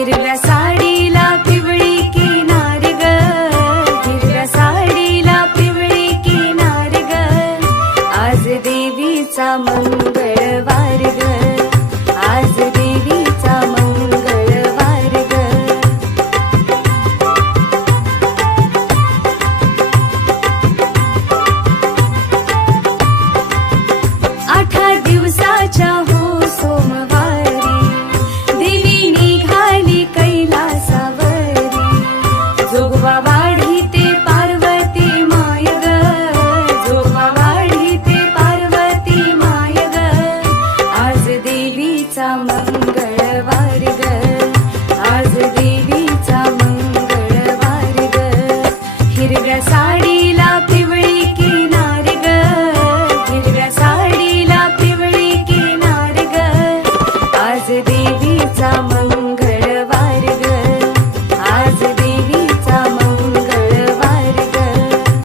हिरव्या साडीला पिवळी किनार ग, हिरव्या साडीला पिवळी किनार ग, आज देवीचा मंगळवार ग, आज देवीचा मंगळवार ग. 8 दिवसाच्या हो सोमवारी देवी निघाली कैलासावरी, जोगवा वाढी ते पार्वती माय ग, जोगवा वाढी ते पार्वती माय ग, आज देवीचा मंगळवार ग, आज देवीचा मंगळवार ग. हिरव्या साडीला पिवळी किनार ग, हिरव्या साडीला पिवळी किनार ग, आज देवीचा मंगळवार